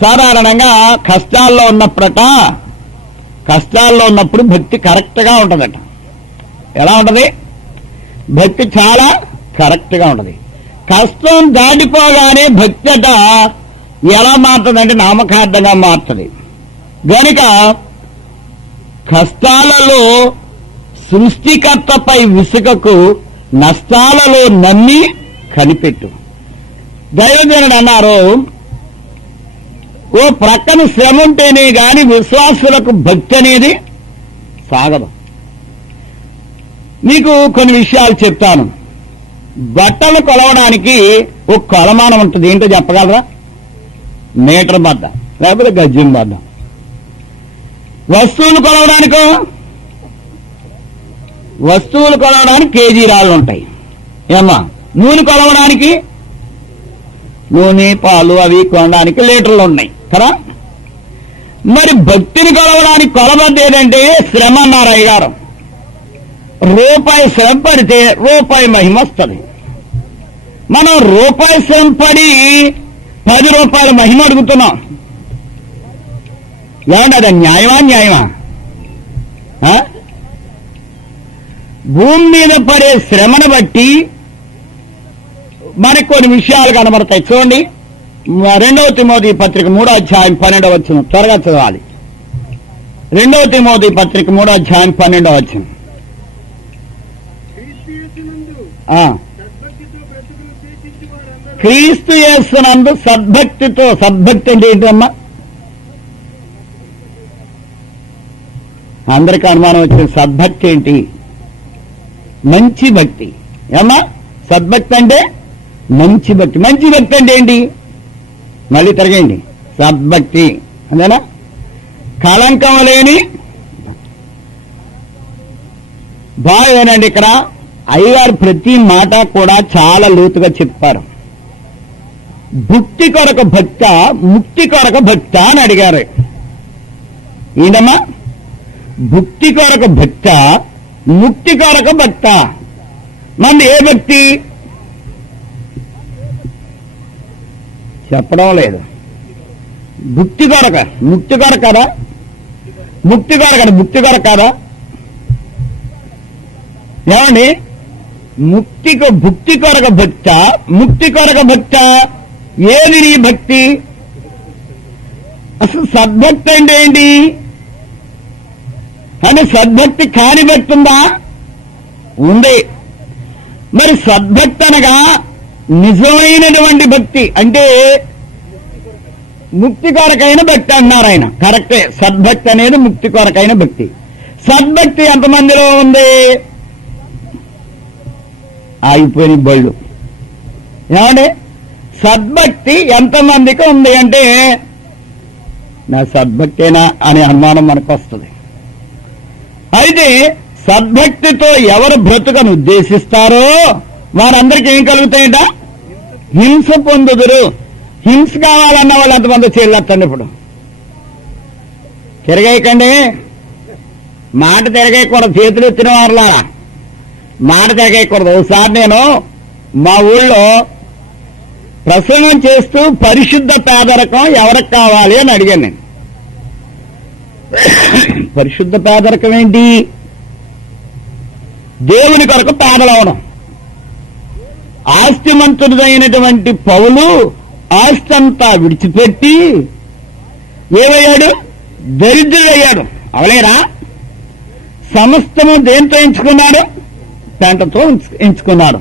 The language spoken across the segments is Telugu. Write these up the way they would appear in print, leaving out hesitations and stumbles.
సాధారణంగా కష్టాల్లో ఉన్నప్పుడు భక్తి కరెక్ట్గా ఉంటుందట. ఎలా ఉంటుంది? భక్తి చాలా కరెక్ట్గా ఉంటుంది. కష్టం దాటిపోగానే భక్తి అట ఎలా మారుతుందంటే నామకార్థంగా మారుతుంది. గనుక కష్టాలలో సృష్టికర్తపై విసుకకు, నష్టాలలో నమ్మి కనిపెట్టు. దైవజనుడు అన్నారు, ఓ ప్రక్కన శ్రమ ఉంటేనే గాని విశ్వాసులకు భక్తి అనేది సాగదు. మీకు కొన్ని విషయాలు చెప్తాను. బట్టలు కొలవడానికి ఒక కొలమానం ఉంటుంది. ఏంటో చెప్పగలరా? మీటర్ బద్ద, లేకపోతే గజ్జం బద్ద. వస్తువులు కొలవడానికి కేజీ రాళ్ళు ఉంటాయి. ఏమ్మా, నూనె కొలవడానికి, నూనె పాలు అవి కొనడానికి లీటర్లు ఉన్నాయి కదా. మరి భక్తిని కొలవడానికి కొలబద్ద ఏదంటే శ్రమ అన్నారు అయ్యగారు. రూపాయి శ్రమ పడితే రూపాయి మహిమ వస్తుంది. మనం రూపాయి శ్రమ పడి 10 రూపాయల మహిమ అడుగుతున్నాం. ఏమంటే అది న్యాయమా? భూమి మీద పడే శ్రమను బట్టి మనకు కొన్ని విషయాలు కనబడతాయి. చూడండి, 2వ తిమోతి పత్రిక 3వ అధ్యాయం 12వ వచనం త్వరగా చదవాలి. 2వ తిమోతి పత్రిక 3వ అధ్యాయం 12వ వచనం. క్రీస్తు యేసునందు సద్భక్తితో, సద్భక్తి అంటే ఏంటమ్మా? అందరికీ అనుమానం వచ్చింది, సద్భక్తి ఏంటి? మంచి భక్తి. ఏమ్మా, సద్భక్తి అంటే మంచి భక్తి. మంచి భక్తి అంటే ఏంటి? మళ్ళీ తిరగండి, సద్భక్తి అంతేనా? కళంకం లేని బాగేనండి. ఇక్కడ అయ్యగారు ప్రతి మాట కూడా చాలా లోతుగా చెప్పారు. భక్తి కొరకు భక్త, ముక్తి కొరకు భక్త అని అడిగారు. ఏంటమ్మా? భక్తి కొరకు భక్త, ముక్తి కొరకు భక్త. మంది ఏ భక్తి చెప్పడం లేదు. భక్తి కొరక, ముక్తి కొరకు కదా, ముక్తి కొరకు కదా. ఏమండి? భక్తి కొరకు భక్త, ముక్తి కొరకు భక్త. ఏది నీ భక్తి? అసలు సద్భక్తి అంటే ఏంటి? అంటే సద్భక్తి కాని భక్తి ఉందా? ఉంది. మరి సద్భక్తి అనగా నిజమైనటువంటి భక్తి అంటే ముక్తి కొరకైన భక్తి అన్నారు ఆయన. కరెక్టే, సద్భక్తి అనేది ముక్తి కొరకైన భక్తి. సద్భక్తి ఎంతమందిలో ఉంది? ఆగిపోయిన బళ్ళు. ఏమండి? సద్భక్తి ఎంతమందికి ఉంది అంటే నా సద్భక్తేనా అనే అనుమానం మనకు వస్తుంది. అయితే సద్భక్తితో ఎవరు బ్రతుకను ఉద్దేశిస్తారో వారందరికీ ఏం కలుగుతాయట? హింస పొందుదురు. హింస కావాలన్న వాళ్ళు ఎంతమంది చేయలేదండి. ఇప్పుడు తిరగేయకండి, మాట తిరగేయకూడదు. చేతులు ఎత్తిన వారులా మాట తిరగేయకూడదు. ఒకసారి నేను మా ఊళ్ళో ప్రసంగం చేస్తూ పరిశుద్ధ పేదరికం ఎవరికి కావాలి అని అడిగాను. నేను పరిశుద్ధ పేదరికం ఏంటి? దేవుని కొరకు పేదలవడం. ఆస్తిమంతుడైనటువంటి పౌలు ఆస్తి అంతా విడిచిపెట్టి ఏమయ్యాడు? దరిద్రుడయ్యాడు. అవలేరా? సమస్తము దేంతో ఎంచుకున్నాడు? పెంటతో ఎంచుకున్నాడు.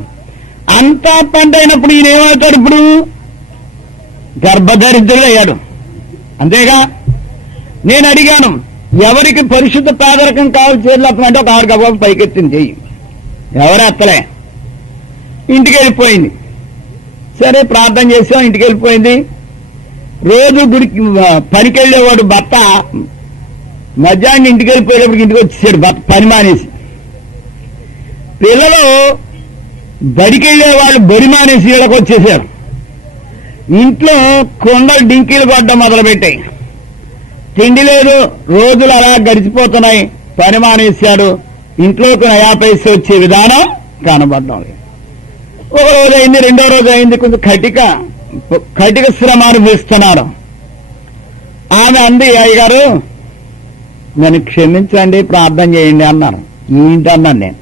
అంతా పంట అయినప్పుడు ఈయన ఏమవుతాడు? ఇప్పుడు గర్భదరిద్రుడు అయ్యాడు. అంతేగా? నేను అడిగాను, ఎవరికి పరిశుద్ధ పేదరికం కావాలి చేతులప్ప అంటే ఒక 6 గబాబు పైకెత్తింది చెయ్యి. ఎవరు ఎత్తలే. ఇంటికి వెళ్ళిపోయింది. సరే ప్రార్థన చేసాం, ఇంటికి వెళ్ళిపోయింది. రోజు గుడికి పనికి వెళ్ళేవాడు భర్త మధ్యాహ్నం ఇంటికి వెళ్ళిపోయేటప్పుడు ఇంటికి వచ్చేసాడు భర్త పని మానేసి. పిల్లలు బడికి వెళ్ళేవాళ్ళు బడి మానేసి ఇళ్ళకి వచ్చేసారు. ఇంట్లో కొండలు డింకీలు కొట్టడం మొదలుపెట్టాయి. తిండి లేదు, రోజులు అలా గడిచిపోతున్నాయి. పని మానేశాడు. ఇంట్లోకి 50 పైసలు వచ్చే విధానం కనబడడం లేదు. ఒక రోజు అయింది, 2వ రోజు అయింది, కొంచెం కటిక శ్రమ అనుభవిస్తున్నాడు. ఆమె అంది, అయ్యగారు నన్ను క్షమించండి, ప్రార్థన చేయండి అన్నారు. ఏంటన్నాను నేను,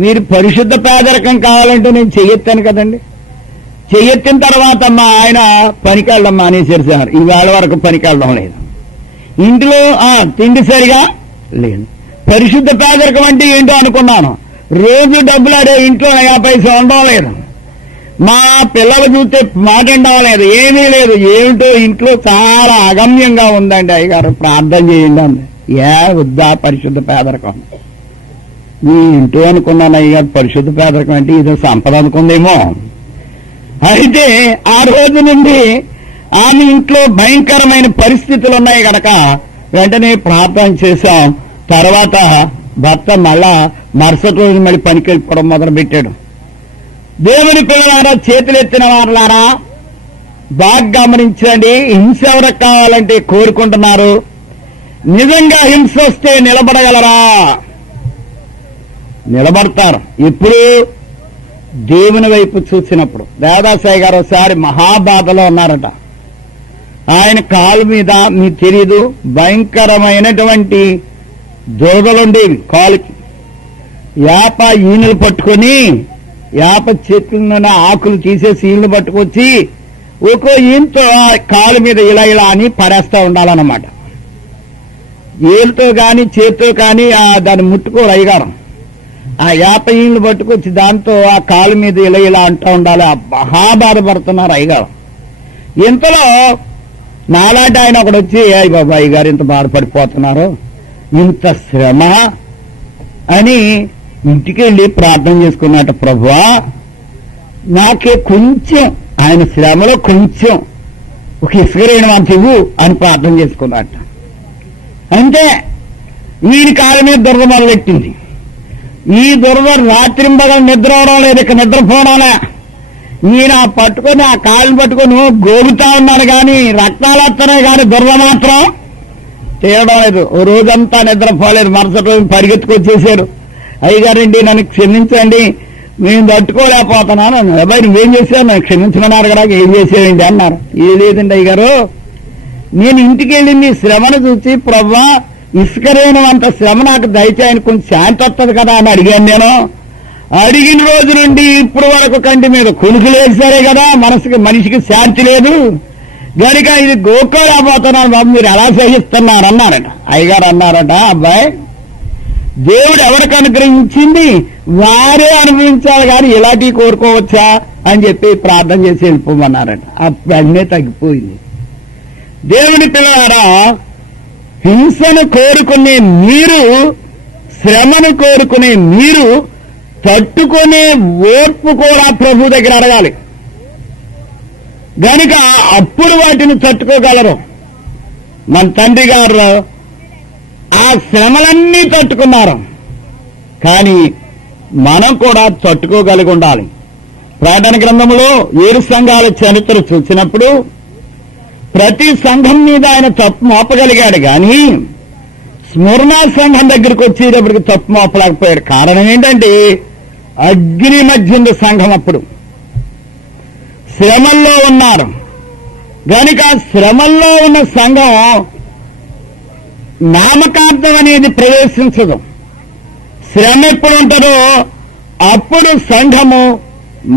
మీరు పరిశుద్ధ పేదరికం కావాలంటే నేను చెయ్యెత్తాను కదండి. చెయ్యెత్తిన తర్వాత మా ఆయన పనికి వెళ్ళడం మానేసేసారు. ఈవేళ వరకు పనికి వెళ్ళడం లేదు. ఇంట్లో తిండి సరిగా లేదు. పరిశుద్ధ పేదరికం అంటే ఏంటో అనుకున్నాను. రోజు డబ్బులు అడే ఇంట్లో 50 పైసలు ఉండడం లేదు. మా పిల్లలు చూస్తే మాట ఉండడం లేదు, ఏమీ లేదు. ఏమిటో ఇంట్లో చాలా అగమ్యంగా ఉందండి. అయ్యగారు ప్రార్థన చేయండి అంది. వద్దా పరిశుద్ధ పేదరికం మీ ఇంటో అనుకున్నాను. అయ్యగారు పరిశుద్ధ పేదరికం అంటే ఇది సంపద అనుకుందేమో. అయితే ఆ రోజు నుండి ఆమె ఇంట్లో భయంకరమైన పరిస్థితులు ఉన్నాయి గనక వెంటనే ప్రార్థన చేశాం. తర్వాత భర్త మళ్ళా మరుసటి రోజు మళ్ళీ పనికి వెళ్ళిపోవడం మొదలు పెట్టాడు. దేవుని పిల్లలారా, చేతులెత్తిన వారులారా బాగా గమనించండి. హింస ఎవరికి కావాలంటే కోరుకుంటున్నారు. నిజంగా హింస వస్తే నిలబడగలరా? నిలబడతారు. ఇప్పుడు దేవుని వైపు చూసినప్పుడు. దేవదాసాయి గారు ఒకసారి మహాబాధలో ఉన్నారట. ఆయన కాలు మీద మీకు తెలీదు, భయంకరమైనటువంటి దురదలుండేవి కాలుకి. యాప ఈనులు పట్టుకొని యాప చెట్ల ఆకులు తీసేసి ఈనులు పట్టుకొచ్చి ఒక్కో ఈనుతో కాలు మీద ఇలా ఇలా అని పరేస్తా ఉండాలన్నమాట. ఏలుతో కానీ చేతితో కానీ దాన్ని ముట్టుకోరు అయ్యగారం. ఆ యాప ఈనులు పట్టుకొచ్చి దాంతో ఆ కాలు మీద ఇలా ఇలా అంటూ ఉండాలి. మహా బాధపడుతున్నారు అయ్యగారు. ఇంతలో నాలాంటి ఆయన ఒకడు వచ్చి, అయ్య బాబా అయ్యగారు ఇంత బాధపడిపోతున్నారు, ఇంత శ్రమ అని ఇంటికి వెళ్ళి ప్రార్థన చేసుకున్నట్టు. ప్రభువా నాకే కొంచెం ఆయన శ్రమలో కొంచెం ఒక ఇసుకరేణి అంత ఇవ్వు అని ప్రార్థన చేసుకున్నట్ట. అంటే వీడి కాళ్ళ మీద దురద మొదలెట్టింది. ఈ దురద రాత్రింబగలు నిద్ర అవడం లేదు, ఇక నిద్రపోవడాలే. ఈయన పట్టుకొని ఆ కాళ్ళు పట్టుకొని గోగుతా ఉన్నాను కానీ రక్తాలు వస్తున్నాయి కానీ దురద మాత్రం తీయడం లేదు. ఓ రోజంతా నిద్రపోలేదు. మరుసటి రోజు పరిగెత్తుకొచ్చేసారు. అయ్యగారండి నన్ను క్షమించండి, నేను తట్టుకోలేకపోతున్నాను. అబ్బాయి నువ్వేం చేశావు, నన్ను క్షమించమని అడగడానికి ఏం చేసేయండి అన్నారు. ఏ లేదండి అయ్యగారు, నేను ఇంటికి వెళ్ళి మీ శ్రమను చూసి ప్రభువా ఇసుకరేణం అంత శ్రమ నాకు దయచేయని కొంచెం శాంతి వస్తుంది కదా అని అడిగాను. నేను అడిగిన రోజు నుండి ఇప్పుడు వరకు కంటి మీద కునుకులేసారే కదా, మనిషికి శాంతి లేదు గనుక ఇది గోకోలేకపోతున్నాను బాబు, మీరు ఎలా సహిస్తున్నారు అన్నారట. అయ్యగారు అన్నారట, అబ్బాయి దేవుడు ఎవరికి అనుగ్రహించింది వారే అనుభవించాలి కానీ ఇలాంటివి కోరుకోవచ్చా అని చెప్పి ప్రార్థన చేసి వెళ్ళిపోమన్నారట. అప్పుడే తగ్గిపోయింది. దేవుని పిల్లలారా, హింసను కోరుకునే మీరు, శ్రమను కోరుకునే మీరు తట్టుకునే ఓర్పు కూడా ప్రభు దగ్గర అడగాలి. గనుక అప్పుడు వాటిని తట్టుకోగలరు. మన తండ్రి గారు ఆ శ్రమలన్నీ తట్టుకున్నారు, కానీ మనం కూడా తట్టుకోగలిగి ఉండాలి. ప్రకటన గ్రంథంలో 7 సంఘాల చరిత్ర చూసినప్పుడు ప్రతి సంఘం మీద ఆయన తప్పు మోపగలిగాడు, కానీ స్మరణ సంఘం దగ్గరికి వచ్చేటప్పటికి తప్పు మోపలేకపోయాడు. కారణం ఏంటంటే అగ్ని మధ్య సంఘం అప్పుడు శ్రమల్లో ఉన్నారు. గనుక శ్రమల్లో ఉన్న సంఘం నామకార్థం అనేది ప్రవేశించదు. శ్రమ ఎప్పుడు ఉంటుందో అప్పుడు సంఘము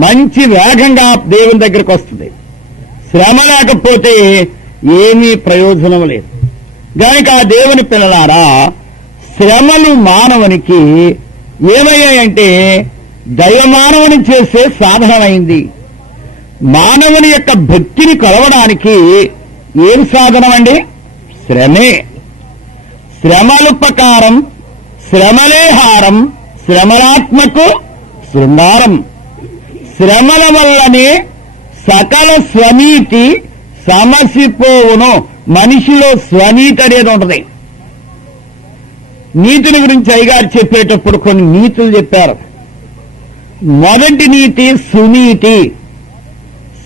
మంచి వేగంగా దేవుని దగ్గరికి వస్తుంది. శ్రమ లేకపోతే ఏమీ ప్రయోజనం లేదు. గనుక దేవుని పిల్లలారా, శ్రమలు మానవునికి ఏమయ్యాయంటే దైవమానవుని చేసే సాధనమైంది. మానవుని యొక్క భక్తిని కొలవడానికి ఏం సాధనం అండి? శ్రమే. శ్రమలుపకారం, శ్రమలే హారం, శ్రమలాత్మకు శృంగారం. శ్రమల వల్లనే సకల స్వనీతి సమసిపోవును. మనిషిలో స్వనీతి అనేది ఉంటుంది. నీతిని గురించి అయ్యగారు చెప్పేటప్పుడు కొన్ని నీతులు చెప్పారు. మొదటి నీతి సునీతి.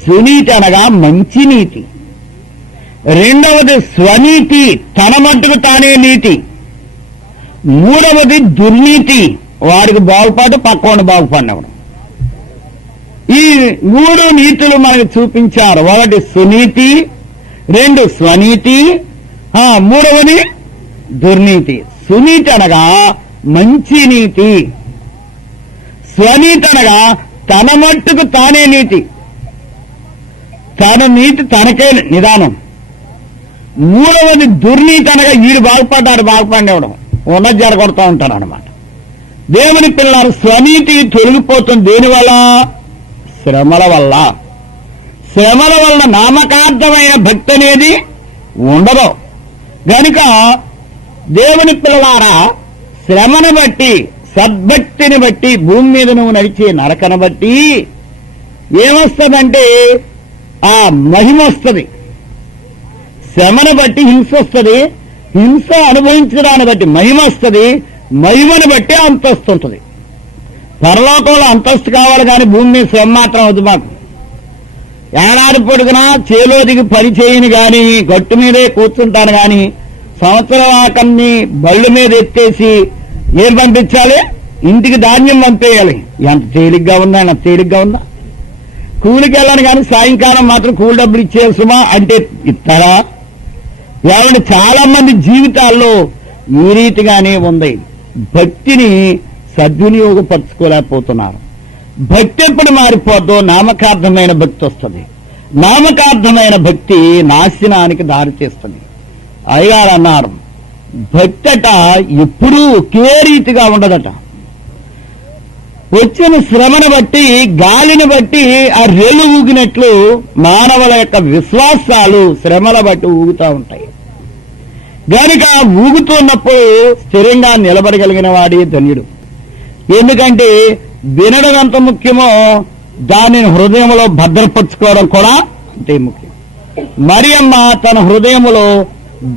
సునీతి అనగా మంచి నీతి. రెండవది స్వనీతి, తన మట్టుకు తానే నీతి. మూడవది దుర్నీతి, వారికి బాగుపడు పక్కవాడిని బాగుపడినవాడు. ఈ 3 నీతులు మనకు చూపించారు. ఒకటి సునీతి, 2 స్వనీతి, 3వది దుర్నీతి. సునీతి అనగా మంచి నీతి, స్వనీతి అనగా తన మట్టుకు తానే నీతి, తన నీతి తనకే నిదానం. 3వది దుర్నీతి అనగా వీడు బాగుపడేవడం ఉన్నది జరగొడతా ఉంటాడు అనమాట. దేవుని పిల్లలు స్వనీతి తొలగిపోతుంది దేనివల్ల? శ్రమల వల్ల. శ్రమల వల్ల నామకార్థమైన భక్తి అనేది ఉండదు. గనుక దేవుని పిల్లలారా, శ్రమను బట్టి, సద్భక్తిని బట్టి, భూమి మీద నువ్వు నడిచే నరకను బట్టి ఏమొస్తుందంటే ఆ మహిమ వస్తుంది. శ్రమను బట్టి హింస వస్తుంది, హింస అనుభవించడాన్ని బట్టి మహిమ వస్తుంది, మహిమను బట్టి అంతస్తు ఉంటుంది. పరలోకంలో అంతస్తు కావాలి కానీ భూమి మీద శ్రమ మాత్రం వద్దు మాకు. ఏడాది పొడుగునా చేలో దిగి పని చేయని గాని, గట్టు మీదే కూర్చుంటాను గాని, సంవత్సరం ఆకన్ని బళ్ళు మీద ఎత్తేసి ఏం పంపించాలి? ఇంటికి ధాన్యం పంపేయాలి. ఎంత తేలిగ్గా ఉందా, ఎంత తేలిగ్గా ఉందా? కూలికి వెళ్ళాను కానీ సాయంకాలం మాత్రం కూలి డబ్బులు ఇచ్చేసుమా అంటే ఇస్తారా? ఏమంటే చాలా మంది జీవితాల్లో ఈ రీతిగానే ఉంది. భక్తిని సద్వినియోగపరచుకోలేకపోతున్నారు. భక్తి ఎప్పుడు మారిపోద్దో నామకార్థమైన భక్తి వస్తుంది. నామకార్థమైన భక్తి నాశనానికి దారి చేస్తుంది. అయ్యగారు అన్నారు, భక్తి అట ఎప్పుడూ ఒకే రీతిగా ఉండదట. వచ్చిన శ్రమను బట్టి, గాలిని బట్టి ఆ రెలు ఊగినట్లు మానవుల యొక్క విశ్వాసాలు శ్రమల బట్టి ఊగుతూ ఉంటాయి. గనుక ఊగుతున్నప్పుడు స్థిరంగా నిలబడగలిగిన వాడి ధన్యుడు. ఎందుకంటే వినడం ఎంత ముఖ్యమో దానిని హృదయంలో భద్రపరచుకోవడం కూడా అంతే ముఖ్యం. మరియమ్మ తన హృదయములో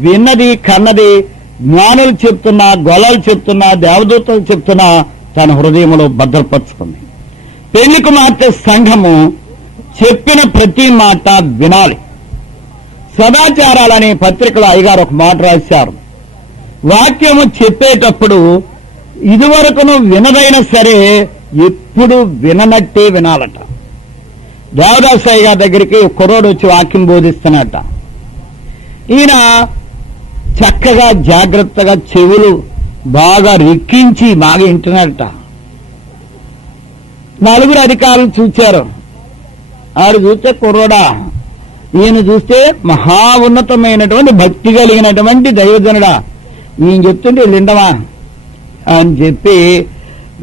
విన్నది, కన్నది, జ్ఞానులు చెప్తున్నా, గొల్లలు చెప్తున్నా, దేవదూతలు చెప్తున్నా తన హృదయంలో భద్రపరుచుకుంది. పెళ్లి కుమార్తె సంఘము చెప్పిన ప్రతి మాట వినాలి. సదాచారాలనే పత్రికలో అయ్యగారు ఒక మాట రాశారు. వాక్యము చెప్పేటప్పుడు ఇదివరకును వినదైనా సరే ఎప్పుడు విననట్టే వినాలట. దేవదాసయ్య గారి దగ్గరికి కుర్రోడు వచ్చి వాక్యం బోధిస్తున్నట్ట. ఈయన చక్కగా జాగ్రత్తగా చెవులు బాగా రెక్కించి బాగా వింటున్నాడట. 4 అధికారులు చూచారు. ఆడు చూస్తే కుర్రోడా, ఈయన చూస్తే మహా ఉన్నతమైనటువంటి భక్తి కలిగినటువంటి దైవజనుడా, ఈయన చెప్తుంటే విండమా అని చెప్పి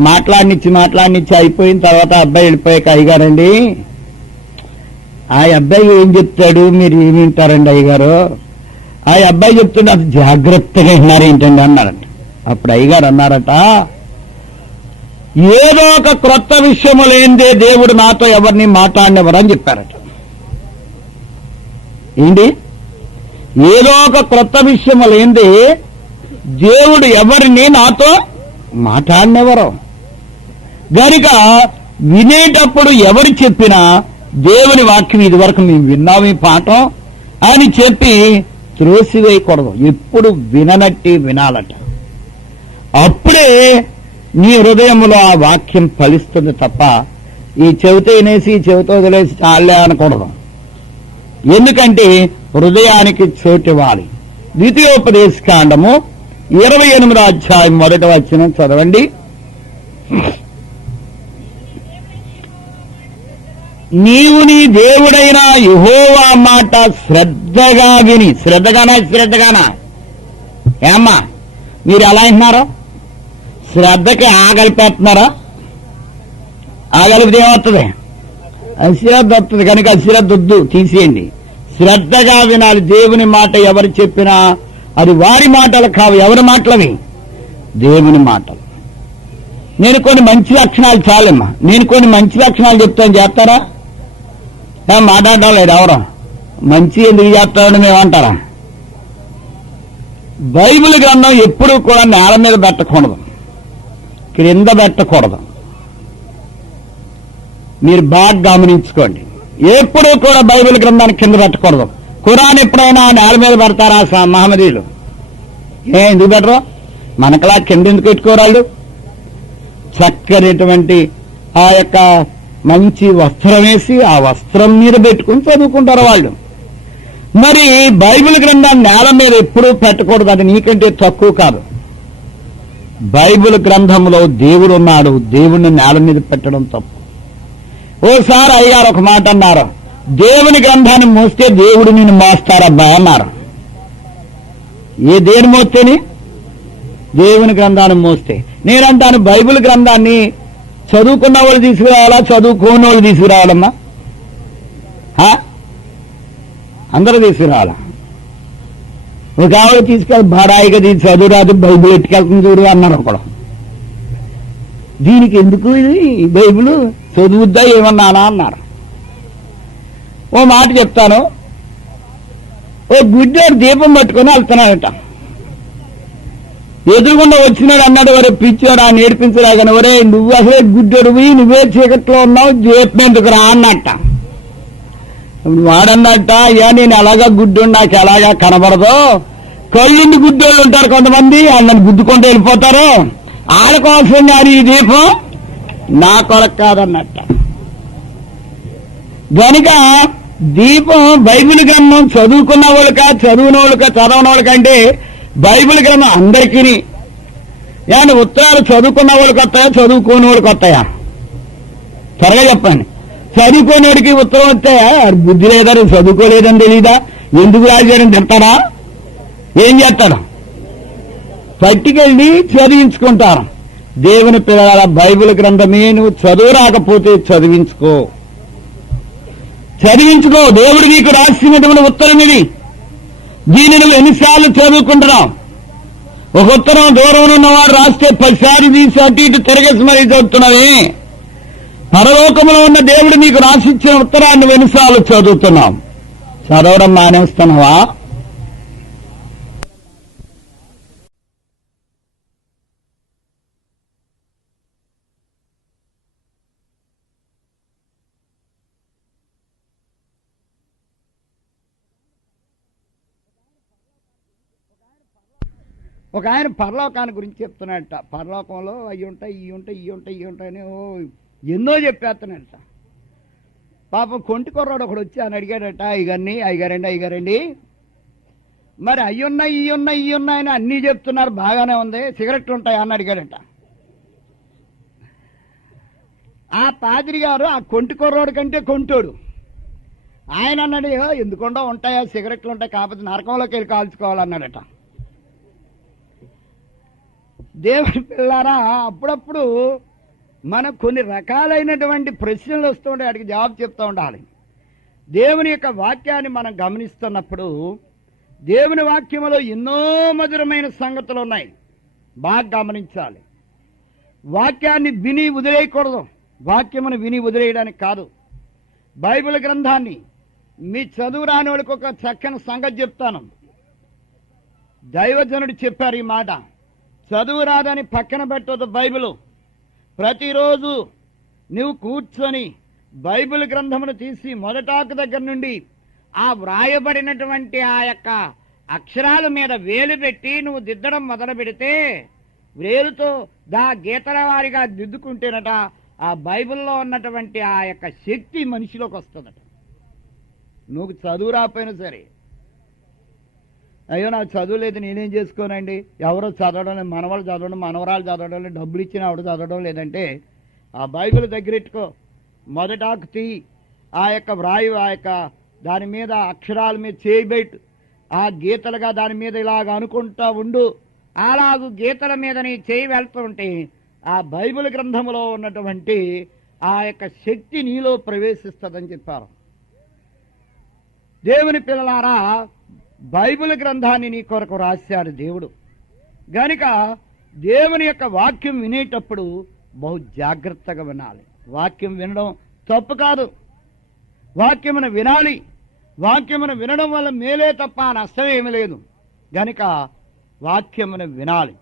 మాట్లాడినిచ్చి అయిపోయిన తర్వాత అబ్బాయి వెళ్ళిపోయాక, అయ్యగారండి ఆ అబ్బాయి ఏం చెప్తాడు, మీరు ఏమి వింటారండి అయ్యగారు, ఆ అబ్బాయి చెప్తుంటే అది జాగ్రత్తగా విన్నారేంటండి అన్నారంట. అప్పుడు అయ్యగారు అన్నారట, ఏదో ఒక క్రొత్త విషయము లేనిదే దేవుడు నాతో ఎవరిని మాట్లాడినవరు అని చెప్పారట. ఏంటి? ఏదో ఒక క్రొత్త విషయము లేనిదే దేవుడు ఎవరిని నాతో మాట్లాడినవరు. గనుక వినేటప్పుడు ఎవరు చెప్పినా దేవుని వాక్యం ఇదివరకు మేము విన్నాము ఈ పాఠం అని చెప్పి త్రోసివేయకూడదు. ఎప్పుడు విననట్టి వినాలట. అప్పుడే నీ హృదయంలో ఆ వాక్యం ఫలిస్తుంది తప్ప ఈ చెవితో వినేసి చెవితో వదిలేసి చాలే అనకూడదు. ఎందుకంటే హృదయానికి చోటివ్వాలి. ద్వితీయోపదేశకాండము 28వ అధ్యాయం 1వ వచనం చదవండి. నీవు నీ దేవుడైన యెహోవా మాట శ్రద్ధగా విని, శ్రద్ధగానా ఏమ్మా మీరు ఎలా వింటున్నారో? శ్రద్ధకి ఆగలిపేస్తున్నారా? ఆగలిపితే ఏమవుతుంది? అశ్రద్ధ వస్తుంది. కనుక అశ్రద్ధ వద్దు, తీసేయండి. శ్రద్ధగా వినాలి. దేవుని మాట ఎవరు చెప్పినా అది వారి మాటలు కావు. ఎవరి మాటలవి? దేవుని మాటలు. నేను కొన్ని మంచి లక్షణాలు చాలమ్మా, నేను కొన్ని మంచి లక్షణాలు చెప్తాను, చేస్తారా? మాట్లాడడం లేదు ఎవరు. మంచి ఎందుకు చేస్తామని మేమంటారా? బైబిల్ గ్రంథం ఎప్పుడూ కూడా నేల మీద పెట్టకూడదు, క్రింద పెట్టకూడదు. మీరు బాగా గమనించుకోండి. ఎప్పుడూ కూడా బైబిల్ గ్రంథాన్ని కింద పెట్టకూడదు. ఖురాన్ ఎప్పుడైనా నేల మీద పెడతారా మహమ్మదీయులు? ఎందుకు పెట్టరు? మనకలా కింద ఎందుకు పెట్టుకోరాళ్ళు? చక్కనటువంటి ఆ యొక్క మంచి వస్త్రం వేసి ఆ వస్త్రం మీద పెట్టుకుని చదువుకుంటారు వాళ్ళు. మరి బైబిల్ గ్రంథాన్ని నేల మీద ఎప్పుడూ పెట్టకూడదు, అది నీకంటే తక్కువ కాదు. బైబిల్ గ్రంథంలో దేవుడు ఉన్నాడు, దేవుణ్ణి నేల మీద పెట్టడం తప్పు. ఓసారి అయ్యారు ఒక మాట అన్నారు, దేవుని గ్రంథాన్ని మోస్తే దేవుడు నిన్ను మోస్తారబ్బా అన్నారు. దేని మోస్తేని? దేవుని గ్రంథాన్ని మోస్తే. నేనంటాను, బైబిల్ గ్రంథాన్ని చదువుకున్న వాళ్ళు తీసుకురావాలా, చదువుకోని వాళ్ళు తీసుకురావాలమ్మా? అందరూ తీసుకురావాలా? ఒక ఆవిడ తీసుకెళ్ళి బడాయిగా దీన్ని చదువు రాదు, బైబిల్ ఎట్టుకెళ్తుంది చూడు అన్నారు ఒకడు. దీనికి ఎందుకు ఇది బైబిల్ చదువుద్దా ఏమన్నానా అన్నారు. ఓ మాట చెప్తాను, ఓ గుడ్డోడు దీపం పట్టుకొని వెళ్తున్నాడట. ఎదురుగుండా వచ్చినాడు, అన్నాడు, ఒరే పిచ్చాడు ఆ నేర్పించలేగానే, ఒరే నువ్వు అసలే గుడ్డోడు పోయి నువ్వే చీకట్లో ఉన్నావు, దీపం ఎందుకు రా అన్నట్ట. వాడన్నట్ట, అయ్యా నేను ఎలాగా గుడ్డోడు, నాకు ఎలాగా కనబడదు, కళ్ళుండి గుడ్డోళ్ళు ఉంటారు కొంతమంది, వాళ్ళని గుద్దుకుంటూ వెళ్ళిపోతారు, వాళ్ళ కోసం కానీ ఈ దీపం నా కొరకు కాదన్నట్ట. కనుక దీపం బైబిల్ గ్రంథం చదువుకున్న వాళ్ళకా, చదువుని వాళ్ళకా, చదవని వాళ్ళకంటే బైబిల్ గ్రంథం అందరికీ. ఏమంటే ఉత్తరాలు చదువుకున్న వాళ్ళకి వస్తాయా, చదువుకోని వాళ్ళకి వస్తాయా? త్వరగా చెప్పండి. చదువుకోనివాడికి ఉత్తరం వస్తాయా? బుద్ధి లేదా, చదువుకోలేదని తెలీదా, ఎందుకు రాజారని తింటాడా, ఏం చేస్తాడు? పట్టుకెళ్ళి చదివించుకుంటారు. దేవుని పిల్లల బైబిల్ గ్రంథమే నువ్వు చదువు రాకపోతే చదివించుకో. దేవుడు నీకు రాసినటువంటి ఉత్తరం ఇది. దీన్ని నువ్వు ఎన్నిసార్లు చదువుకుంటున్నావు? ఒక ఉత్తరం దూరం ఉన్నవాడు రాస్తే 10 సార్లు తీసి అటు ఇటు తిరగేసి మరీ చదువుతున్నావే. పరలోకంలో ఉన్న దేవుడు నీకు రాసిచ్చిన ఉత్తరాన్ని నువ్వు ఎన్నిసార్లు చదువుతున్నావు? చదవడం మానేస్తున్నావా? ఒక ఆయన పరలోకాన్ని గురించి చెప్తున్నాడట. పరలోకంలో అవి ఉంటాయి, ఇవి ఉంటాయి, ఇవి ఉంటాయి, ఇవి ఉంటాయని ఎన్నో చెప్పేస్తున్నాడట. పాపం కొంటి కుర్రాడు ఒకడు వచ్చి అని అడిగాడట, అయ్యగారండి మరి అవి ఉన్నాయి, ఇవి ఉన్నాయి, ఇవి ఉన్నాయని అన్నీ చెప్తున్నారు, బాగానే ఉంది, సిగరెట్లు ఉంటాయా అని అడిగాడట. ఆ పాదిరి గారు ఆ కొంటి కుర్రాడు కంటే కొంటోడు. ఆయన అన్నాడు, ఎందుకుండా ఉంటాయా, సిగరెట్లు ఉంటాయి, కాకపోతే నరకంలోకి వెళ్ళి కాల్చుకోవాలన్నాడట. దేవుని పిల్లారా, అప్పుడప్పుడు మనకు కొన్ని రకాలైనటువంటి ప్రశ్నలు వస్తూ ఉంటాయి, వాటికి జవాబు చెప్తూ ఉండాలి. దేవుని యొక్క వాక్యాన్ని మనం గమనిస్తున్నప్పుడు దేవుని వాక్యములో ఎన్నో మధురమైన సంగతులు ఉన్నాయి, బాగా గమనించాలి. వాక్యాన్ని విని వదిలేయకూడదు, వాక్యమును విని వదిలేయడానికి కాదు. బైబిల్ గ్రంథాన్ని మీ చదువు రాని వాళ్ళకి ఒక చక్కని సంగతి చెప్తాను. దైవజనుడు చెప్పారు ఈ మాట, చదువు రాదని పక్కన పెట్టొద్దు బైబిల్. ప్రతిరోజు నువ్వు కూర్చొని బైబిల్ గ్రంథమును తీసి మొదటాకు దగ్గర నుండి ఆ వ్రాయబడినటువంటి ఆ యొక్క అక్షరాల మీద వేలు పెట్టి నువ్వు దిద్దడం మొదలు పెడితే, వేలుతో గీతల వారిగా దిద్దుకుంటేనట ఆ బైబిల్లో ఉన్నటువంటి ఆ యొక్క శక్తి మనిషిలోకి వస్తుందట. నువ్వు చదువు రాకపోయినా సరే, అయ్యో నాకు చదువు లేదు నేనేం చేసుకోనండి, ఎవరో చదవడం లేదు, మనవాళ్ళు చదవడం, మనవరాలు చదవడం లేదు, డబ్బులు ఇచ్చిన ఆవిడ చదవడం లేదంటే ఆ బైబిల్ దగ్గరెట్టుకో, మొదటాకు తీ, ఆ యొక్క వ్రాయి, ఆ యొక్క దాని మీద అక్షరాల మీద చేయబెట్టు, ఆ గీతలుగా దాని మీద ఇలాగ అనుకుంటా ఉండు. అలాగూ గీతల మీద నీ చేయి వెళ్తూ ఉంటే ఆ బైబిల్ గ్రంథంలో ఉన్నటువంటి ఆ యొక్క శక్తి నీలో ప్రవేశిస్తుందని చెప్పారు. దేవుని పిల్లలారా, బైబిల్ గ్రంథాన్ని నీ కొరకు రాశాడు దేవుడు. గనుక దేవుని యొక్క వాక్యం వినేటప్పుడు బహు జాగ్రత్తగా వినాలి. వాక్యం వినడం తప్పు కాదు, వాక్యమును వినాలి. వాక్యమును వినడం వల్ల మేలే తప్ప నష్టమేమీ లేదు. గనుక వాక్యమును వినాలి.